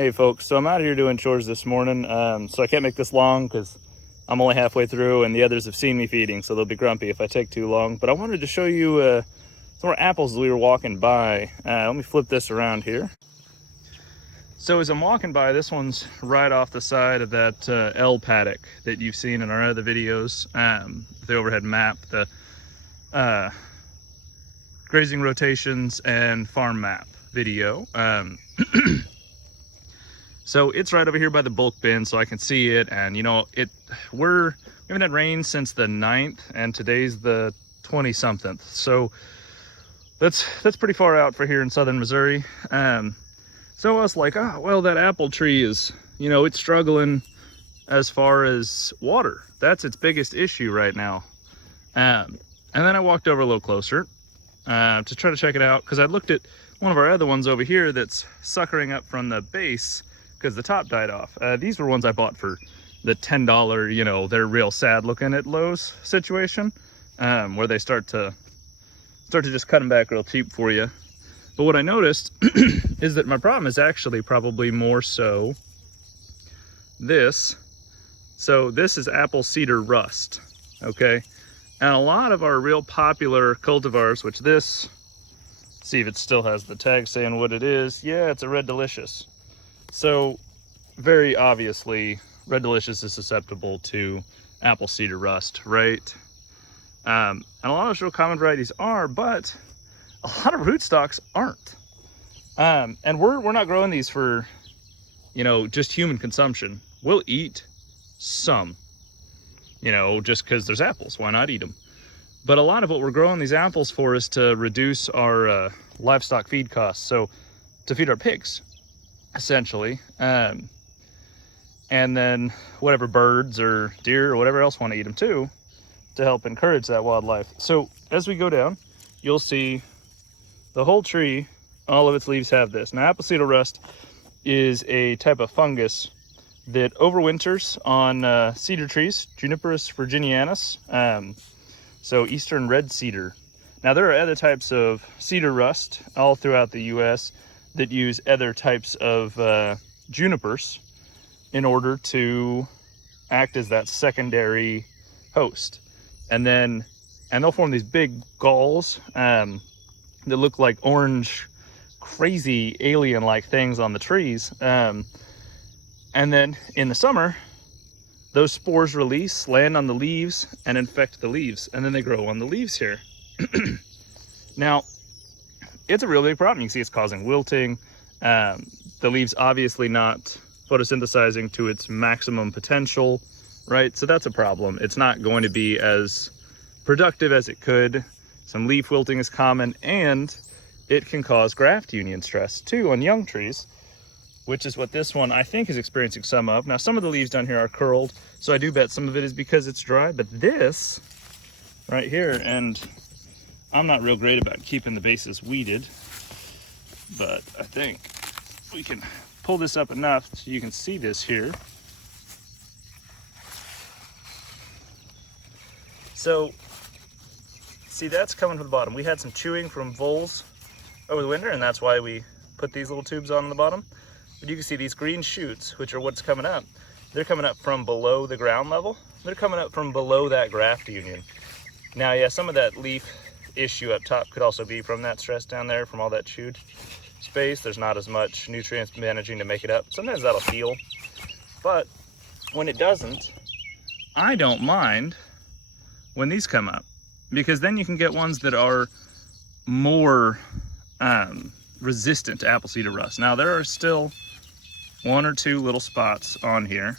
Hey folks, so I'm out here doing chores this morning, so I can't make this long because I'm only halfway through and the others have seen me feeding, so they'll be grumpy if I take too long. But I wanted to show you some more apples as we were walking by. Let me flip this around here. So as I'm walking by, this one's right off the side of that L paddock that you've seen in our other videos, the overhead map, the grazing rotations and farm map video. So it's right over here by the bulk bin, so I can see it. And you know, we haven't had rain since the 9th, and today's the 20-something. So that's pretty far out for here in southern Missouri. So I was like, oh, well, that apple tree is, you know, it's struggling as far as water. That's its biggest issue right now. And then I walked over a little closer to try to check it out, because I looked at one of our other ones over here that's suckering up from the base because the top died off. These were ones I bought for the $10, you know, they're real sad looking at Lowe's situation, where they start to just cut them back real cheap for you. But what I noticed is that my problem is actually probably more so this. So this is Apple Cedar Rust, okay? And a lot of our real popular cultivars, which this, see if it still has the tag saying what it is. Yeah, it's a Red Delicious. So very obviously, Red Delicious is susceptible to Apple Cedar Rust, right? And a lot of those real common varieties are, but a lot of rootstocks aren't. And we're not growing these for, you know, just human consumption. We'll eat some, you know, just because there's apples, why not eat them? But a lot of what we're growing these apples for is to reduce our livestock feed costs. So to feed our pigs, essentially. And then whatever birds or deer or whatever else want to eat them too, to help encourage that wildlife. So as we go down, you'll see the whole tree, all of its leaves have this. Now, Apple Cedar Rust is a type of fungus that overwinters on cedar trees, Juniperus virginianus, so eastern red cedar. Now, there are other types of cedar rust all throughout the U.S. that use other types of junipers in order to act as that secondary host. And they'll form these big galls that look like orange, crazy alien-like things on the trees. And then in the summer, those spores release, land on the leaves, and infect the leaves. And then they grow on the leaves here. Now, it's a real big problem. You can see it's causing wilting. The leaves obviously not photosynthesizing to its maximum potential, right? So that's a problem. It's not going to be as productive as it could. Some leaf wilting is common, and it can cause graft union stress too on young trees, which is what this one I think is experiencing some of. Now, some of the leaves down here are curled, so I do bet some of it is because it's dry, but this right here, and I'm not real great about keeping the bases weeded, but I think we can pull this up enough so you can see this here. So, see, that's coming from the bottom. We had some chewing from voles over the winter, and that's why we put these little tubes on the bottom. But you can see these green shoots, which are what's coming up. They're coming up from below the ground level. They're coming up from below that graft union. Now, yeah, some of that leaf issue up top could also be from that stress down there, from all that chewed space. There's not as much nutrients managing to make it up. Sometimes that'll heal, but when it doesn't, I don't mind when these come up, because then you can get ones that are more resistant to Apple Cedar Rust. Now, there are still one or two little spots on here.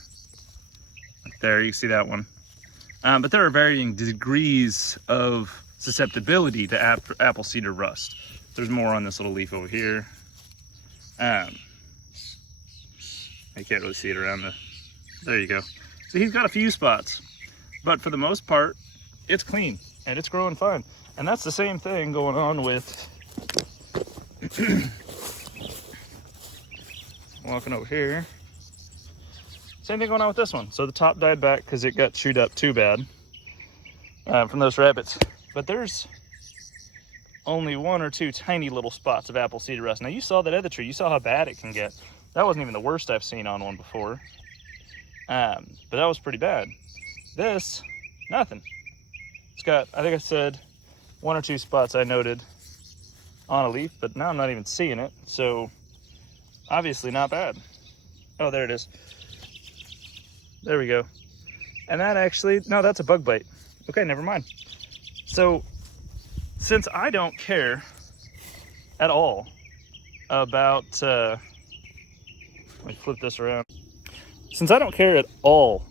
Right there, you see that one. But there are varying degrees of susceptibility to Apple Cedar Rust. There's more on this little leaf over here. I can't really see it around the, there you go. So he's got a few spots, but for the most part, it's clean and it's growing fine. And that's the same thing going on with, walking over here. Same thing going on with this one. So the top died back because it got chewed up too bad from those rabbits. But there's only one or two tiny little spots of Apple Cedar Rust. Now, you saw that other tree. You saw how bad it can get. That wasn't even the worst I've seen on one before. But that was pretty bad. This, nothing. It's got, I think I said 1 or 2 spots I noted on a leaf, but now I'm not even seeing it. So obviously not bad. Oh, there it is. There we go. And that actually, no, that's a bug bite. Okay, never mind. So since I don't care at all about, let me flip this around. Since I don't care at all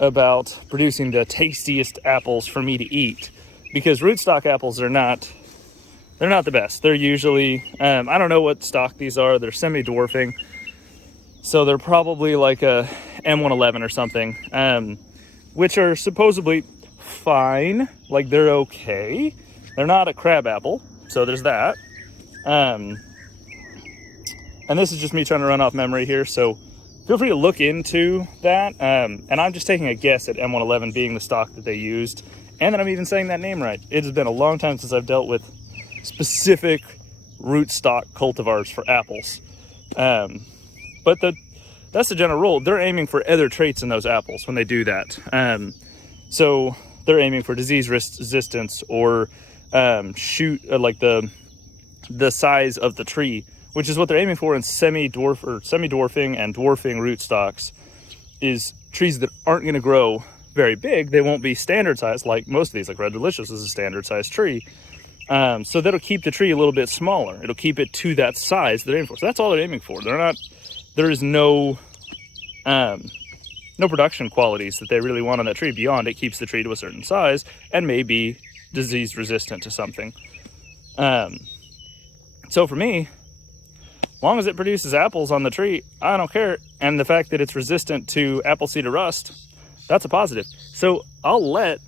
about producing the tastiest apples for me to eat, because rootstock apples are not, they're not the best. They're usually, I don't know what stock these are. They're semi-dwarfing. So they're probably like a M111 or something, which are supposedly fine. Like they're okay. They're not a crab apple. So there's that. And this is just me trying to run off memory here. So feel free to look into that. And I'm just taking a guess at M111 being the stock that they used. And that I'm even saying that name right. It has been a long time since I've dealt with specific rootstock cultivars for apples. But that's the general rule. They're aiming for other traits in those apples when they do that. So they're aiming for disease resistance or like the size of the tree, which is what they're aiming for in semi-dwarfing and dwarfing rootstocks, is trees that aren't going to grow very big. They won't be standard size like most of these, like Red Delicious is a standard size tree. So that'll keep the tree a little bit smaller. It'll keep it to that size they're aiming for. So that's all they're aiming for. There is no production qualities that they really want on that tree beyond it keeps the tree to a certain size and may be disease resistant to something. So for me, as long as it produces apples on the tree, I don't care. And the fact that it's resistant to Apple Cedar Rust, that's a positive. So I'll let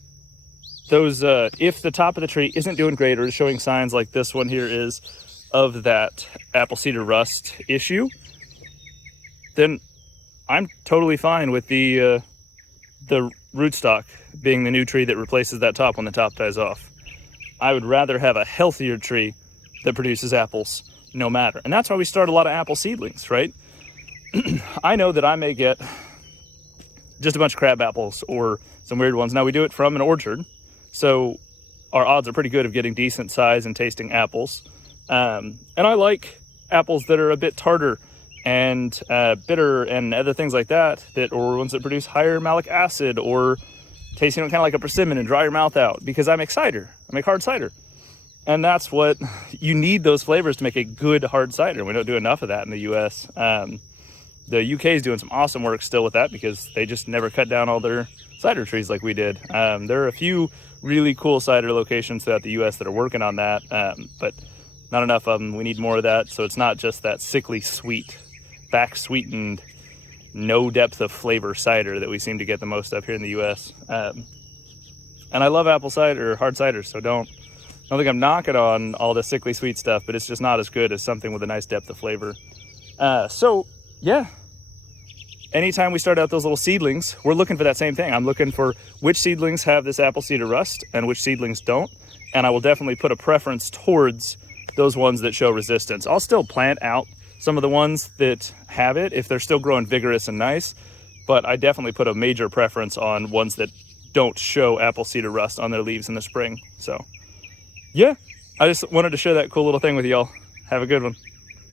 those, if the top of the tree isn't doing great or is showing signs like this one here is of that Apple Cedar Rust issue, then I'm totally fine with the rootstock being the new tree that replaces that top when the top dies off. I would rather have a healthier tree that produces apples no matter. And that's why we start a lot of apple seedlings, right? I know that I may get just a bunch of crab apples or some weird ones. Now we do it from an orchard, so our odds are pretty good of getting decent size and tasting apples. And I like apples that are a bit tartar and bitter and other things like that, or ones that produce higher malic acid or tasting kind of like a persimmon and dry your mouth out, because I make cider. I make hard cider. And that's what you need, those flavors to make a good hard cider. We don't do enough of that in the US. The UK is doing some awesome work still with that because they just never cut down all their cider trees like we did. There are a few really cool cider locations throughout the US that are working on that, but not enough of them. We need more of that. So it's not just that sickly sweet, back sweetened, no depth of flavor cider that we seem to get the most of here in the US. And I love apple cider, or hard cider, so don't think I'm knocking on all the sickly sweet stuff, but it's just not as good as something with a nice depth of flavor. So yeah, anytime we start out those little seedlings, we're looking for that same thing. I'm looking for which seedlings have this Apple Cedar Rust and which seedlings don't. And I will definitely put a preference towards those ones that show resistance. I'll still plant out some of the ones that have it if they're still growing vigorous and nice, but I definitely put a major preference on ones that don't show Apple Cedar Rust on their leaves in the spring. So yeah, I just wanted to share that cool little thing with y'all. Have a good one.